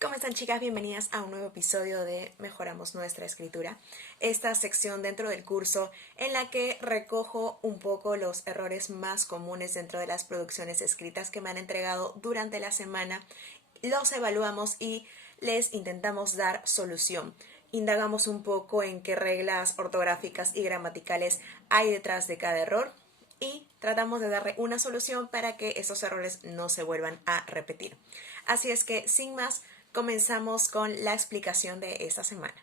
¿Cómo están, chicas? Bienvenidas a un nuevo episodio de Mejoramos Nuestra Escritura, esta sección dentro del curso en la que recojo un poco los errores más comunes dentro de las producciones escritas que me han entregado durante la semana, los evaluamos y les intentamos dar solución. Indagamos un poco en qué reglas ortográficas y gramaticales hay detrás de cada error y tratamos de darle una solución para que esos errores no se vuelvan a repetir. Así es que, sin más, comenzamos con la explicación de esta semana.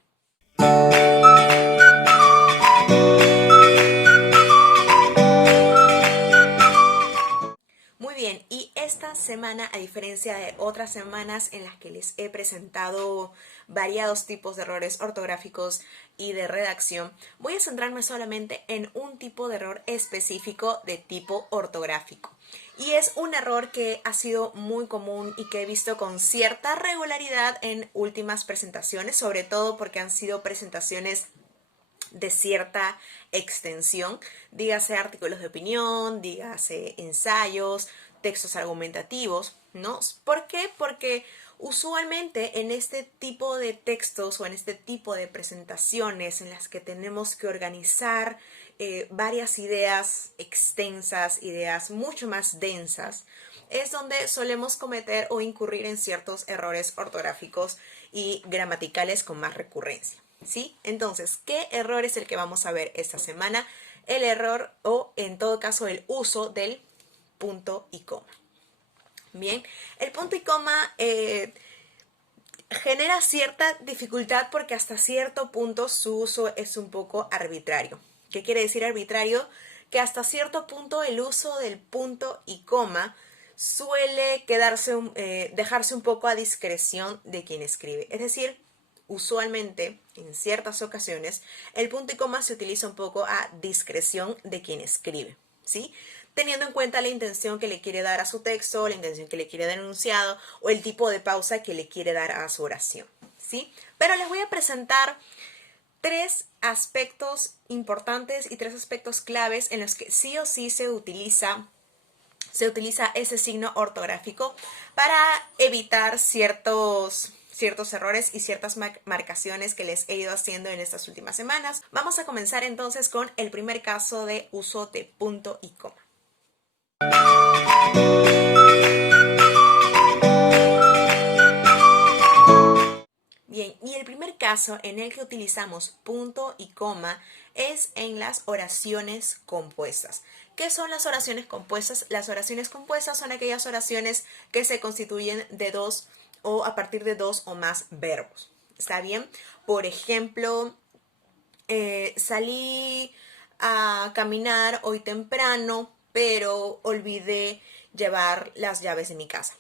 Muy bien, y esta semana, a diferencia de otras semanas en las que les he presentado variados tipos de errores ortográficos y de redacción, voy a centrarme solamente en un tipo de error específico de tipo ortográfico. Y es un error que ha sido muy común y que he visto con cierta regularidad en últimas presentaciones, sobre todo porque han sido presentaciones de cierta extensión, dígase artículos de opinión, dígase ensayos, textos argumentativos, ¿no? ¿Por qué? Porque usualmente en este tipo de textos o en este tipo de presentaciones en las que tenemos que organizar varias ideas extensas, ideas mucho más densas, es donde solemos cometer o incurrir en ciertos errores ortográficos y gramaticales con más recurrencia. ¿Sí? Entonces, ¿qué error es el que vamos a ver esta semana? El error o, en todo caso, el uso del punto y coma. Bien, el punto y coma genera cierta dificultad porque hasta cierto punto su uso es un poco arbitrario. ¿Qué quiere decir arbitrario? Que hasta cierto punto el uso del punto y coma suele dejarse un poco a discreción de quien escribe. Es decir, usualmente, en ciertas ocasiones, el punto y coma se utiliza un poco a discreción de quien escribe, ¿sí? Teniendo en cuenta la intención que le quiere dar a su texto, la intención que le quiere dar al enunciado o el tipo de pausa que le quiere dar a su oración, ¿sí? Pero les voy a presentar tres aspectos importantes y tres aspectos claves en los que sí o sí se utiliza ese signo ortográfico para evitar ciertos errores y ciertas marcaciones que les he ido haciendo en estas últimas semanas. Vamos a comenzar entonces con el primer caso de uso de punto y coma. Bien, y el primer caso en el que utilizamos punto y coma es en las oraciones compuestas. ¿Qué son las oraciones compuestas? Las oraciones compuestas son aquellas oraciones que se constituyen de dos o a partir de dos o más verbos. ¿Está bien? Por ejemplo, salí a caminar hoy temprano, pero olvidé llevar las llaves de mi casa.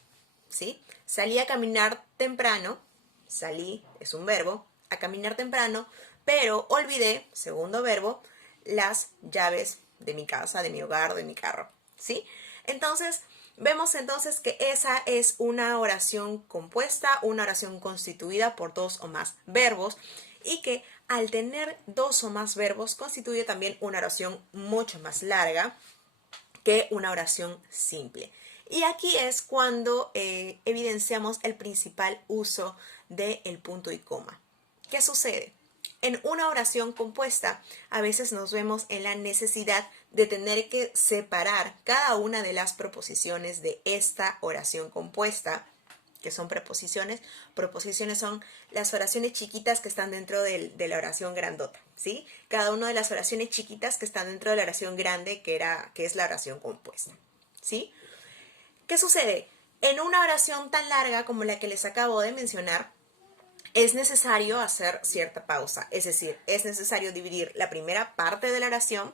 ¿Sí? Salí a caminar temprano, salí es un verbo, a caminar temprano, pero olvidé, segundo verbo, las llaves de mi casa, de mi hogar, de mi carro. ¿Sí? Entonces, vemos entonces que esa es una oración compuesta, una oración constituida por dos o más verbos y que al tener dos o más verbos constituye también una oración mucho más larga que una oración simple. Y aquí es cuando evidenciamos el principal uso del punto y coma. ¿Qué sucede? En una oración compuesta, a veces nos vemos en la necesidad de tener que separar cada una de las proposiciones de esta oración compuesta, que son preposiciones. Proposiciones son las oraciones chiquitas que están dentro de la oración grandota, ¿sí? Cada una de las oraciones chiquitas que están dentro de la oración grande, que es la oración compuesta, ¿sí? ¿Qué sucede? En una oración tan larga como la que les acabo de mencionar, es necesario hacer cierta pausa, es decir, es necesario dividir la primera parte de la oración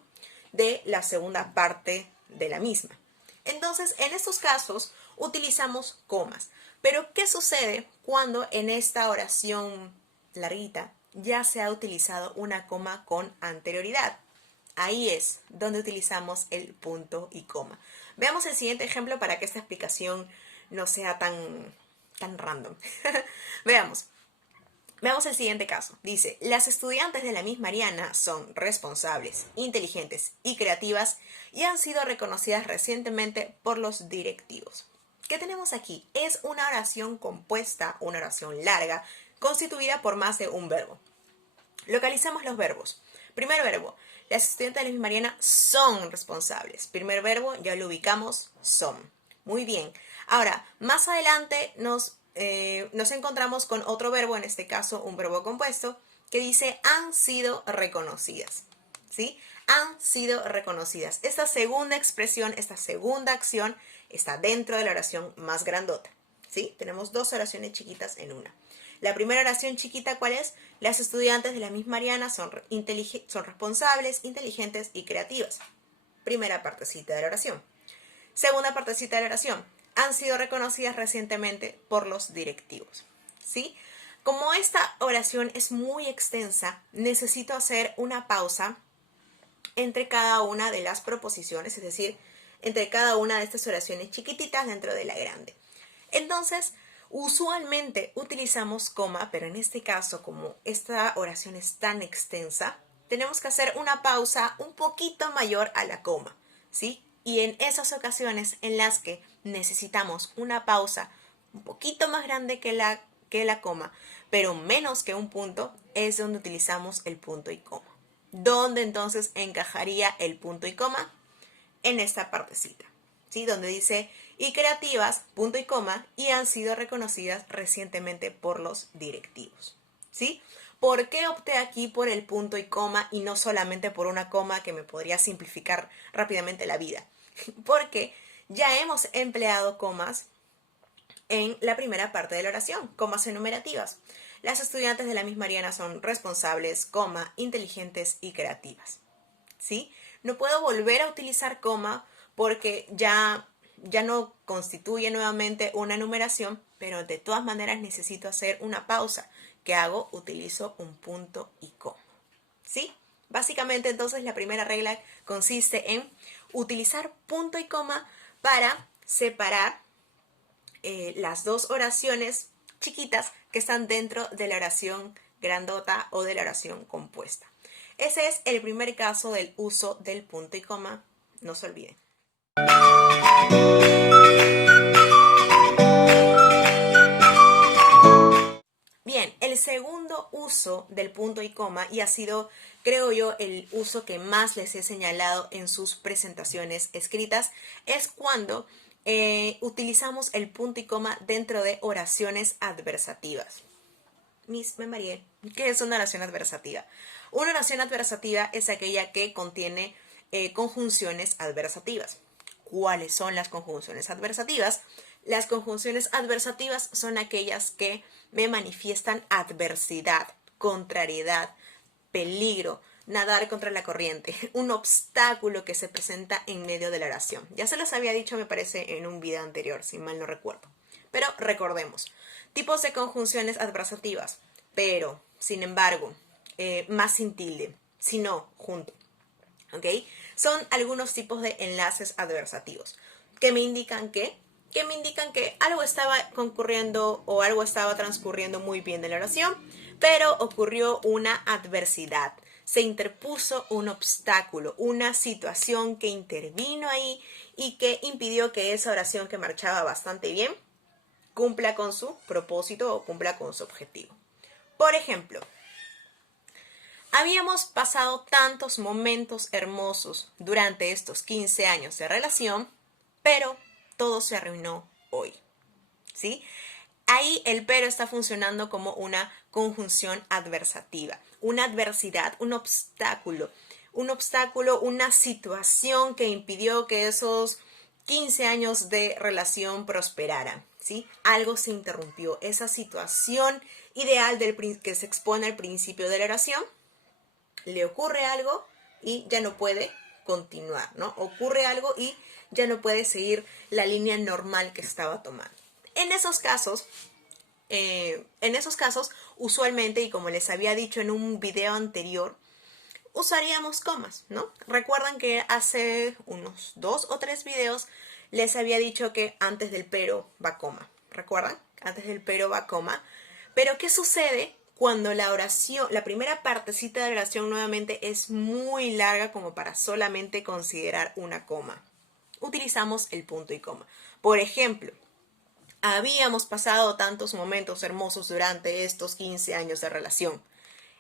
de la segunda parte de la misma. Entonces, en estos casos, utilizamos comas. Pero, ¿qué sucede cuando en esta oración larguita ya se ha utilizado una coma con anterioridad? Ahí es donde utilizamos el punto y coma. Veamos el siguiente ejemplo para que esta explicación no sea tan random. Veamos el siguiente caso. Dice, las estudiantes de la Miss Mariana son responsables, inteligentes y creativas y han sido reconocidas recientemente por los directivos. ¿qué tenemos aquí? Es una oración compuesta, una oración larga, constituida por más de un verbo. Localicemos los verbos. Primer verbo, las estudiantes de la Miss Mariana son responsables. Primer verbo, ya lo ubicamos, son. Muy bien. Ahora, más adelante nos encontramos con otro verbo, en este caso un verbo compuesto, que dice han sido reconocidas. ¿Sí? Han sido reconocidas. Esta segunda expresión, esta segunda acción está dentro de la oración más grandota. ¿Sí? Tenemos dos oraciones chiquitas en una. La primera oración chiquita, ¿cuál es? Las estudiantes de la Miss Mariana son responsables, inteligentes y creativas. Primera partecita de la oración. Segunda partecita de la oración. Han sido reconocidas recientemente por los directivos. ¿Sí? Como esta oración es muy extensa, necesito hacer una pausa entre cada una de las proposiciones, es decir, entre cada una de estas oraciones chiquititas dentro de la grande. Entonces, usualmente utilizamos coma, pero en este caso, como esta oración es tan extensa, tenemos que hacer una pausa un poquito mayor a la coma, ¿sí? Y en esas ocasiones en las que necesitamos una pausa un poquito más grande que la coma, pero menos que un punto, es donde utilizamos el punto y coma. ¿Dónde entonces encajaría el punto y coma? En esta partecita, ¿sí? Donde dice y creativas, punto y coma, y han sido reconocidas recientemente por los directivos, ¿sí? ¿Por qué opté aquí por el punto y coma y no solamente por una coma que me podría simplificar rápidamente la vida? Porque ya hemos empleado comas en la primera parte de la oración, comas enumerativas. Las estudiantes de la Miss Mariana son responsables, coma, inteligentes y creativas, ¿sí? No puedo volver a utilizar coma porque ya no constituye nuevamente una enumeración, pero de todas maneras necesito hacer una pausa. ¿Qué hago? Utilizo un punto y coma, ¿sí? Básicamente entonces la primera regla consiste en utilizar punto y coma para separar las dos oraciones chiquitas que están dentro de la oración grandota o de la oración compuesta. Ese es el primer caso del uso del punto y coma, no se olviden. Bien, el segundo uso del punto y coma, y ha sido, creo yo, el uso que más les he señalado en sus presentaciones escritas, es cuando utilizamos el punto y coma dentro de oraciones adversativas. Me mareé. ¿Qué es una oración adversativa? Una oración adversativa es aquella que contiene conjunciones adversativas. ¿Cuáles son las conjunciones adversativas? Las conjunciones adversativas son aquellas que me manifiestan adversidad, contrariedad, peligro, nadar contra la corriente, un obstáculo que se presenta en medio de la oración. Ya se los había dicho, me parece, en un video anterior, si mal no recuerdo. Pero recordemos, tipos de conjunciones adversativas, pero, sin embargo, más sin tilde, sino junto. ¿Ok? Son algunos tipos de enlaces adversativos que me indican que algo estaba concurriendo o algo estaba transcurriendo muy bien en la oración, pero ocurrió una adversidad. Se interpuso un obstáculo, una situación que intervino ahí y que impidió que esa oración que marchaba bastante bien cumpla con su propósito o cumpla con su objetivo. Por ejemplo, habíamos pasado tantos momentos hermosos durante estos 15 años de relación, pero todo se arruinó hoy, ¿sí? Ahí el pero está funcionando como una conjunción adversativa, una adversidad, un obstáculo, una situación que impidió que esos 15 años de relación prosperaran, ¿sí? Algo se interrumpió, esa situación ideal que se expone al principio de la oración, le ocurre algo y ya no puede continuar, ¿no? Ocurre algo y ya no puede seguir la línea normal que estaba tomando. En esos casos, usualmente, y como les había dicho en un video anterior, usaríamos comas, ¿no? Recuerdan que hace unos 2 o 3 videos les había dicho que antes del pero va coma. ¿Recuerdan? Antes del pero va coma. Pero ¿qué sucede cuando la oración, la primera partecita de la oración nuevamente es muy larga como para solamente considerar una coma? Utilizamos el punto y coma. Por ejemplo, Habíamos pasado tantos momentos hermosos durante estos 15 años de relación.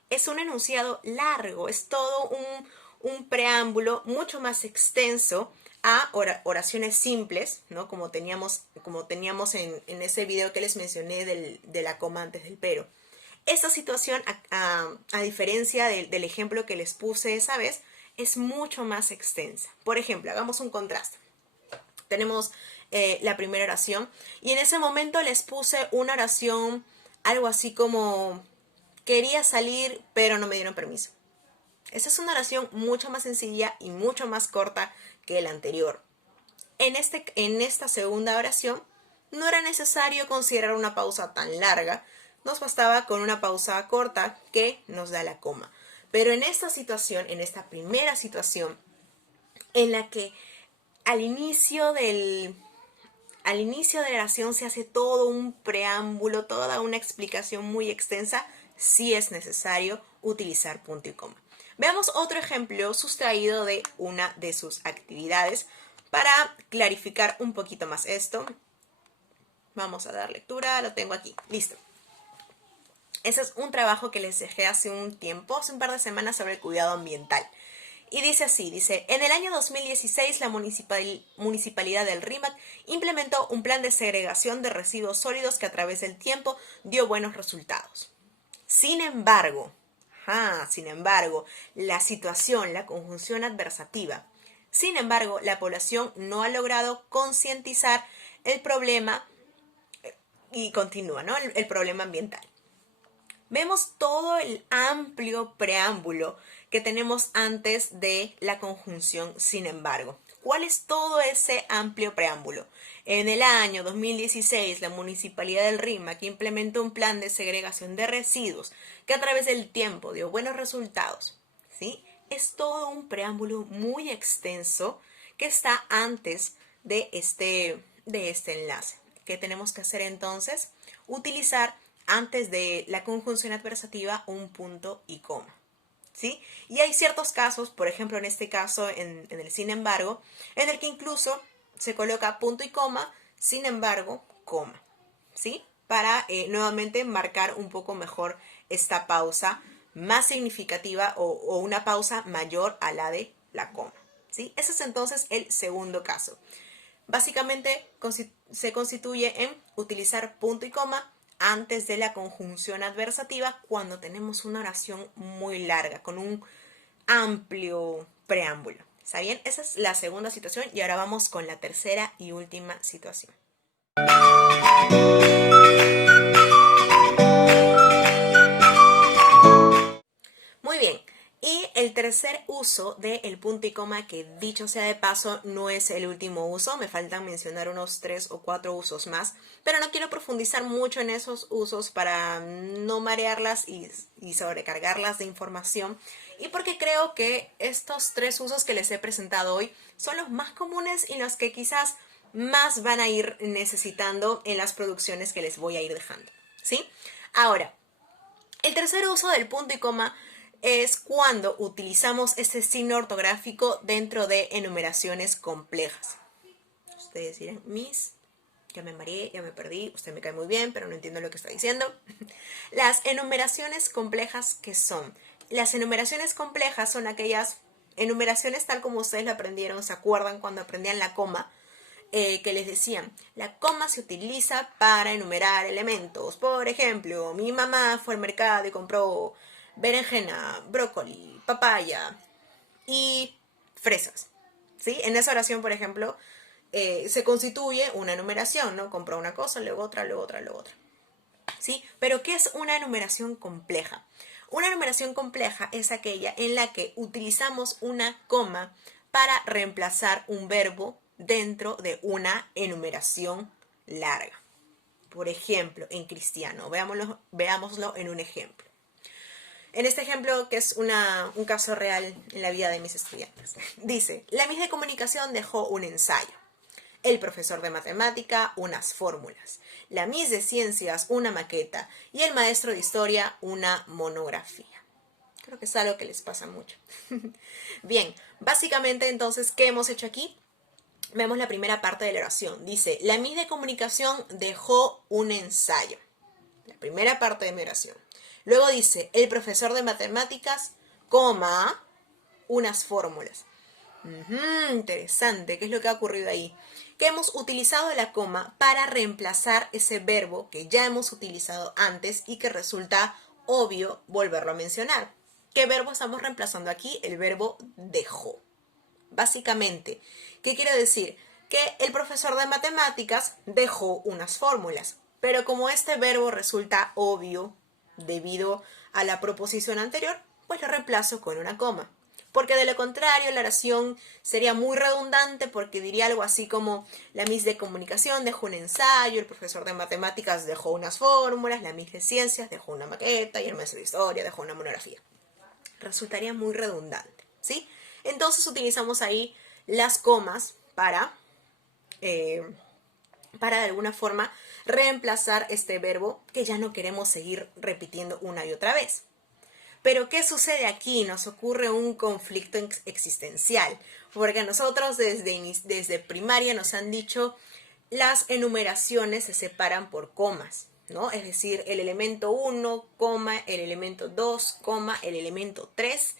Es un enunciado largo, es todo un preámbulo mucho más extenso a oraciones simples, ¿no? Como teníamos en ese video que les mencioné de la coma antes del pero. Esta situación, a diferencia del ejemplo que les puse esa vez, es mucho más extensa. Por ejemplo, hagamos un contraste. Tenemos la primera oración y en ese momento les puse una oración algo así como quería salir pero no me dieron permiso. Esa es una oración mucho más sencilla y mucho más corta que la anterior. En esta segunda oración no era necesario considerar una pausa tan larga, nos bastaba con una pausa corta que nos da la coma. Pero en esta situación, en esta primera situación, en la que al inicio de la oración se hace todo un preámbulo, toda una explicación muy extensa, sí es necesario utilizar punto y coma. Veamos otro ejemplo sustraído de una de sus actividades para clarificar un poquito más esto. Vamos a dar lectura, lo tengo aquí, listo. Ese es un trabajo que les dejé hace un tiempo, hace un par de semanas, sobre el cuidado ambiental. Y dice así, dice, en el año 2016 la Municipalidad del Rímac implementó un plan de segregación de residuos sólidos que a través del tiempo dio buenos resultados. Sin embargo, la situación, la conjunción adversativa, sin embargo, la población no ha logrado concientizar el problema y continúa, ¿no? El problema ambiental. Vemos todo el amplio preámbulo que tenemos antes de la conjunción sin embargo. ¿Cuál es todo ese amplio preámbulo? En el año 2016, la Municipalidad del Rímac implementó un plan de segregación de residuos que a través del tiempo dio buenos resultados. ¿Sí? Es todo un preámbulo muy extenso que está antes de este enlace. ¿Qué tenemos que hacer entonces? Utilizar antes de la conjunción adversativa un punto y coma. ¿Sí? Y hay ciertos casos, por ejemplo en este caso en el sin embargo, en el que incluso se coloca punto y coma, sin embargo, coma. ¿Sí? Para nuevamente marcar un poco mejor esta pausa más significativa o una pausa mayor a la de la coma. ¿Sí? Ese es entonces el segundo caso. Básicamente se constituye en utilizar punto y coma antes de la conjunción adversativa cuando tenemos una oración muy larga, con un amplio preámbulo. ¿Está bien? Esa es la segunda situación y ahora vamos con la tercera y última situación. Muy bien. Y el tercer uso del punto y coma, que dicho sea de paso, no es el último uso, me faltan mencionar unos 3 o 4 usos más, pero no quiero profundizar mucho en esos usos para no marearlas y sobrecargarlas de información, y porque creo que estos 3 usos que les he presentado hoy son los más comunes y los que quizás más van a ir necesitando en las producciones que les voy a ir dejando, ¿sí? Ahora, el tercer uso del punto y coma es cuando utilizamos este signo ortográfico dentro de enumeraciones complejas. Ustedes dirán, Miss, ya me mareé, ya me perdí, usted me cae muy bien, pero no entiendo lo que está diciendo. Las enumeraciones complejas, ¿qué son? Las enumeraciones complejas son aquellas enumeraciones tal como ustedes la aprendieron, ¿se acuerdan cuando aprendían la coma? Que les decían, la coma se utiliza para enumerar elementos. Por ejemplo, mi mamá fue al mercado y compró berenjena, brócoli, papaya y fresas. ¿Sí? En esa oración, por ejemplo, se constituye una enumeración, ¿no? Compró una cosa, luego otra, luego otra, luego otra. ¿Sí? Pero ¿qué es una enumeración compleja? Una enumeración compleja es aquella en la que utilizamos una coma para reemplazar un verbo dentro de una enumeración larga. Por ejemplo, en cristiano, veámoslo en un ejemplo. En este ejemplo, que es un caso real en la vida de mis estudiantes, dice, la Miss de Comunicación dejó un ensayo, el profesor de matemática unas fórmulas, la Miss de Ciencias una maqueta y el maestro de Historia una monografía. Creo que es algo que les pasa mucho. Bien, básicamente entonces, ¿qué hemos hecho aquí? Vemos la primera parte de la oración. Dice, la Miss de comunicación dejó un ensayo. La primera parte de mi oración. Luego dice, el profesor de matemáticas, coma, unas fórmulas. Interesante, ¿qué es lo que ha ocurrido ahí? Que hemos utilizado la coma para reemplazar ese verbo que ya hemos utilizado antes y que resulta obvio volverlo a mencionar. ¿Qué verbo estamos reemplazando aquí? El verbo dejó. Básicamente, ¿qué quiere decir? Que el profesor de matemáticas dejó unas fórmulas, pero como este verbo resulta obvio debido a la proposición anterior, pues lo reemplazo con una coma. Porque de lo contrario, la oración sería muy redundante porque diría algo así como la Miss de comunicación dejó un ensayo, el profesor de matemáticas dejó unas fórmulas, la Miss de ciencias dejó una maqueta y el maestro de historia dejó una monografía. Resultaría muy redundante, ¿sí? Entonces utilizamos ahí las comas para de alguna forma reemplazar este verbo que ya no queremos seguir repitiendo una y otra vez. Pero ¿qué sucede aquí? Nos ocurre un conflicto existencial, porque a nosotros desde primaria nos han dicho las enumeraciones se separan por comas, ¿no? Es decir, el elemento 1, el elemento 2, el elemento 3,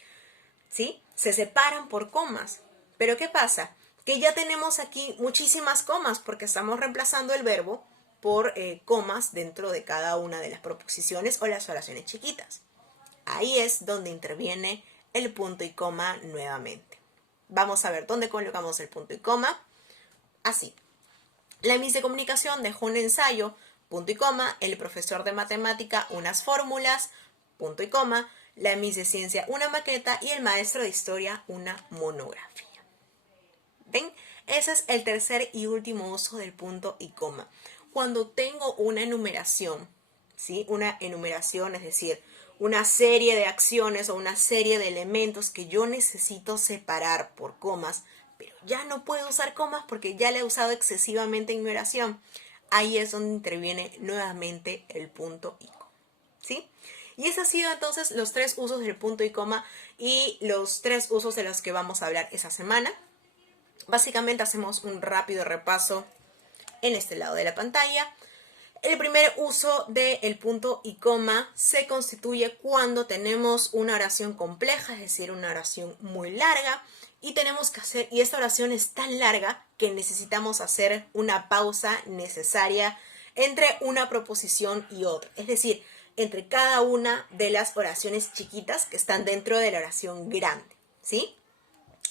¿sí? Se separan por comas. Pero ¿qué pasa? Que ya tenemos aquí muchísimas comas porque estamos reemplazando el verbo por comas dentro de cada una de las proposiciones o las oraciones chiquitas. Ahí es donde interviene el punto y coma nuevamente. Vamos a ver dónde colocamos el punto y coma. Así. La Miss de comunicación dejó un ensayo, punto y coma. El profesor de matemática unas fórmulas, punto y coma. La Miss de ciencia una maqueta y el maestro de historia una monografía. ¿Ven? Ese es el tercer y último uso del punto y coma. Cuando tengo una enumeración, ¿sí? Una enumeración, es decir, una serie de acciones o una serie de elementos que yo necesito separar por comas, pero ya no puedo usar comas porque ya le he usado excesivamente en mi oración. Ahí es donde interviene nuevamente el punto y coma, ¿sí? Y esos han sido entonces los 3 usos del punto y coma y los 3 usos de los que vamos a hablar esa semana. Básicamente hacemos un rápido repaso en este lado de la pantalla. El primer uso del punto y coma se constituye cuando tenemos una oración compleja, es decir, una oración muy larga, y esta oración es tan larga que necesitamos hacer una pausa necesaria entre una proposición y otra, es decir, entre cada una de las oraciones chiquitas que están dentro de la oración grande, ¿sí?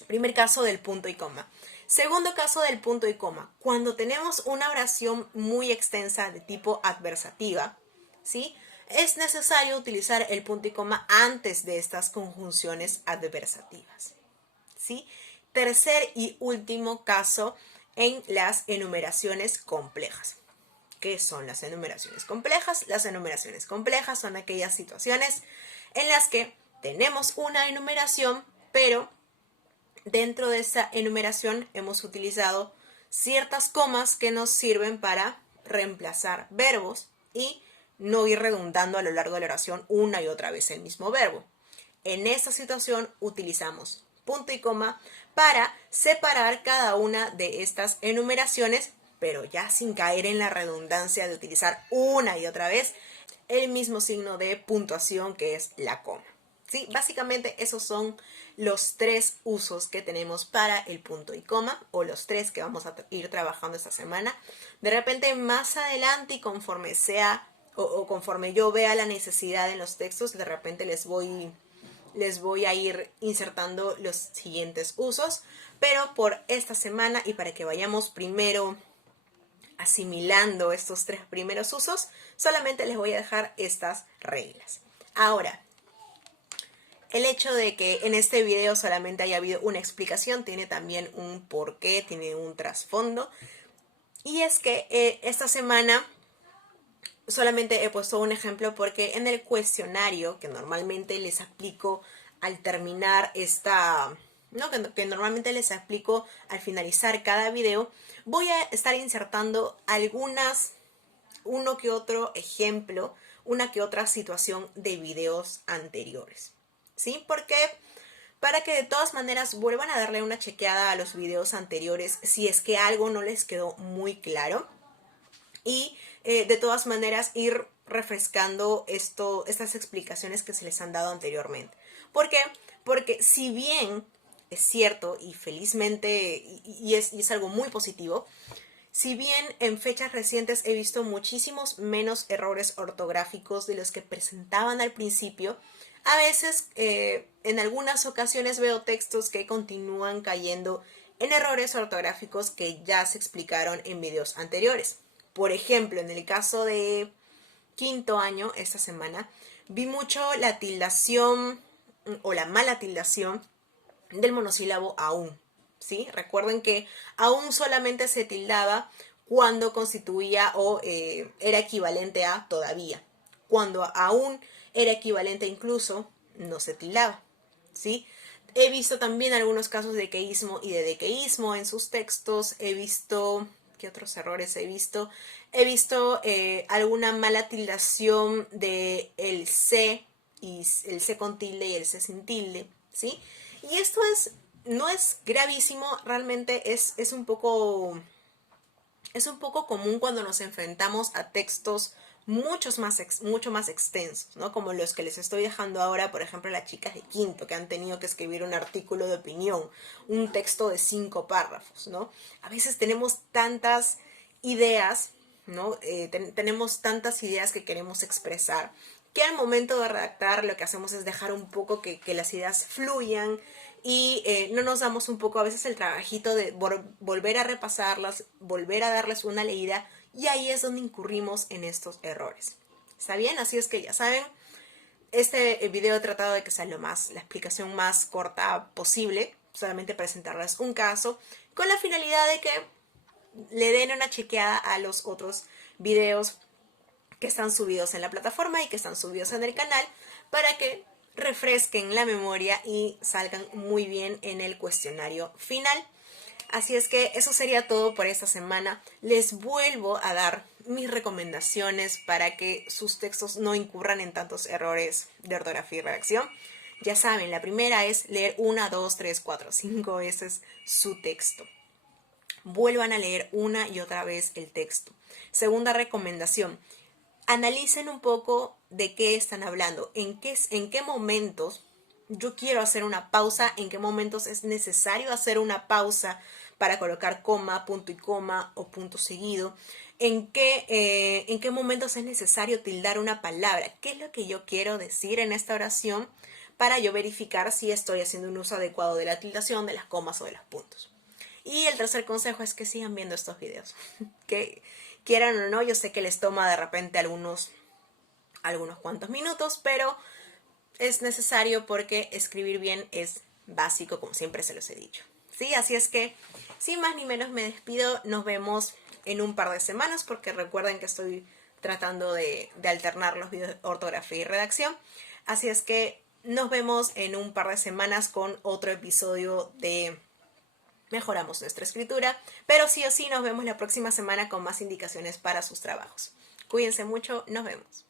Primer caso del punto y coma. Segundo caso del punto y coma. Cuando tenemos una oración muy extensa de tipo adversativa, ¿sí? Es necesario utilizar el punto y coma antes de estas conjunciones adversativas, ¿sí? Tercer y último caso en las enumeraciones complejas. ¿Qué son las enumeraciones complejas? Las enumeraciones complejas son aquellas situaciones en las que tenemos una enumeración, pero dentro de esa enumeración hemos utilizado ciertas comas que nos sirven para reemplazar verbos y no ir redundando a lo largo de la oración una y otra vez el mismo verbo. En esta situación utilizamos punto y coma para separar cada una de estas enumeraciones, pero ya sin caer en la redundancia de utilizar una y otra vez el mismo signo de puntuación que es la coma. ¿Sí? Básicamente esos son los 3 usos que tenemos para el punto y coma, o los 3 que vamos a ir trabajando esta semana. De repente más adelante y conforme sea o conforme yo vea la necesidad en los textos, de repente les voy a ir insertando los siguientes usos, pero por esta semana y para que vayamos primero asimilando estos 3 primeros usos, solamente les voy a dejar estas reglas. Ahora, el hecho de que en este video solamente haya habido una explicación tiene también un porqué, tiene un trasfondo. Y es que esta semana solamente he puesto un ejemplo porque en el cuestionario que normalmente les aplico al terminar que normalmente les aplico al finalizar cada video, voy a estar insertando uno que otro ejemplo, una que otra situación de videos anteriores. ¿Sí? ¿Por qué? para que de todas maneras vuelvan a darle una chequeada a los videos anteriores si es que algo no les quedó muy claro. Y de todas maneras ir refrescando estas explicaciones que se les han dado anteriormente. ¿Por qué? Porque si bien es cierto y felizmente y es algo muy positivo, si bien en fechas recientes he visto muchísimos menos errores ortográficos de los que presentaban al principio, a veces en algunas ocasiones veo textos que continúan cayendo en errores ortográficos que ya se explicaron en videos anteriores. Por ejemplo, en el caso de quinto año, esta semana, vi mucho la tildación o la mala tildación del monosílabo aún, ¿sí? Recuerden que aún solamente se tildaba cuando constituía o era equivalente a todavía. Cuando aún era equivalente incluso, no se tildaba, ¿sí? He visto también algunos casos de queísmo y de dequeísmo en sus textos. He visto... ¿Qué otros errores he visto? He visto alguna mala tildación de el C y el C con tilde y el C sin tilde, ¿sí? Y esto no es gravísimo, realmente es un poco común cuando nos enfrentamos a textos mucho más extensos, ¿no? Como los que les estoy dejando ahora, por ejemplo, las chicas de quinto, que han tenido que escribir un artículo de opinión, un texto de 5 párrafos, ¿no? A veces tenemos tantas ideas, ¿no? Tenemos tantas ideas que queremos expresar, que al momento de redactar lo que hacemos es dejar un poco que las ideas fluyan y no nos damos un poco a veces el trabajito de volver a repasarlas, volver a darles una leída, y ahí es donde incurrimos en estos errores. ¿Está bien? Así es que ya saben, este video he tratado de que sea la explicación más corta posible, solamente presentarles un caso, con la finalidad de que le den una chequeada a los otros videos que están subidos en la plataforma y que están subidos en el canal para que refresquen la memoria y salgan muy bien en el cuestionario final. Así es que eso sería todo por esta semana. Les vuelvo a dar mis recomendaciones para que sus textos no incurran en tantos errores de ortografía y redacción. Ya saben, la primera es leer 1, 2, 3, 4, 5. Ese es su texto. Vuelvan a leer una y otra vez el texto. Segunda recomendación, analicen un poco de qué están hablando, en qué momentos yo quiero hacer una pausa, en qué momentos es necesario hacer una pausa para colocar coma, punto y coma o punto seguido, en qué momentos es necesario tildar una palabra, qué es lo que yo quiero decir en esta oración para yo verificar si estoy haciendo un uso adecuado de la tildación, de las comas o de los puntos. Y el tercer consejo es que sigan viendo estos videos, que quieran o no, yo sé que les toma de repente algunos cuantos minutos, pero es necesario porque escribir bien es básico, como siempre se los he dicho. ¿Sí? Así es que, sin más ni menos, me despido. Nos vemos en un par de semanas, porque recuerden que estoy tratando de alternar los videos de ortografía y redacción. Así es que nos vemos en un par de semanas con otro episodio de Mejoramos nuestra escritura, pero sí o sí nos vemos la próxima semana con más indicaciones para sus trabajos. Cuídense mucho, nos vemos.